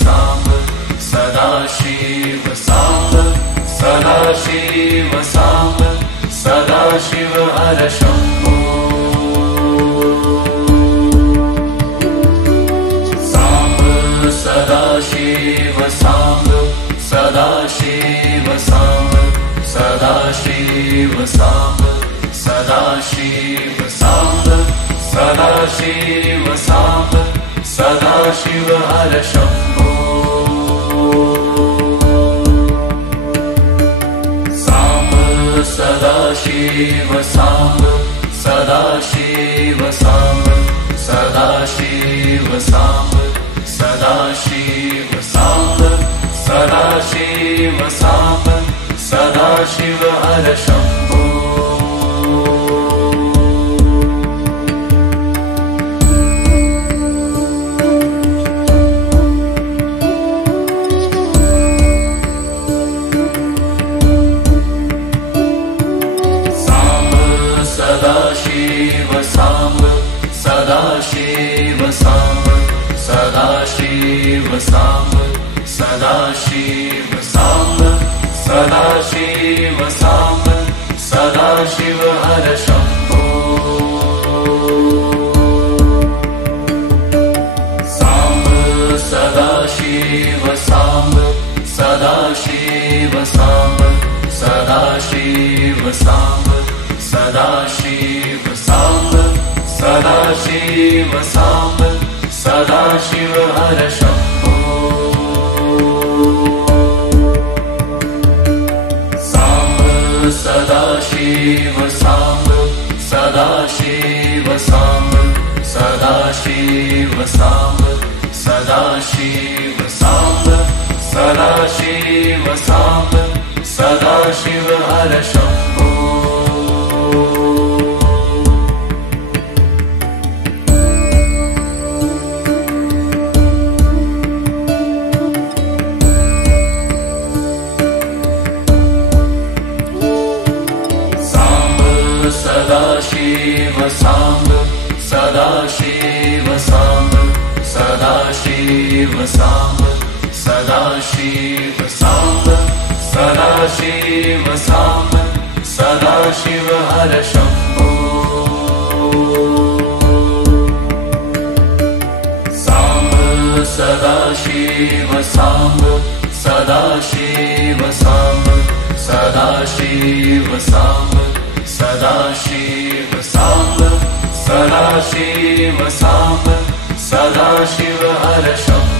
साम्ब सदाशिव साम्ब सदाशिव साम्ब सदाशिव हर शम्भो साम्ब सदाशिव साम्ब सदाशिव साम्ब सदाशिव साम्ब सदाशिव साम्ब सदाशिव साम्ब सदाशिव हर शम्भो साम्ब सदाशिव साम्ब सदाशिव साम्ब सदाशिव साम्ब सदाशिव साम्ब सदाशिव साम्ब सदाशिव हर शम्भो सदाशिव साम्ब सदाशिव साम्ब सदाशिव साम्ब सदाशिव साम्ब सदाशिव साम्ब सदाशिव हर शम्भो साम्ब सदाशिव साम्ब सदाशिव साम्ब सदाशिव साम्ब सदाशिव साम्ब सदाशिव साम्ब सदाशिव हर शम्भो साम्ब सदाशिव साम्ब सदाशिव साम्ब सदाशिव साम्ब सदाशिव साम्ब सदाशिव साम्ब सदाशिव हर शम्भो सदाशिव साम्ब सदाशिव साम्ब सदाशिव साम्ब सदाशिव साम्ब सदाशिव साम्ब सदाशिव हर शम्भो साम्ब सदाशिव साम्ब सदाशिव साम्ब सदाशिव साम्ब सदाशिव साम्ब सदाशिव साम्ब सदाशिव हर शम्भो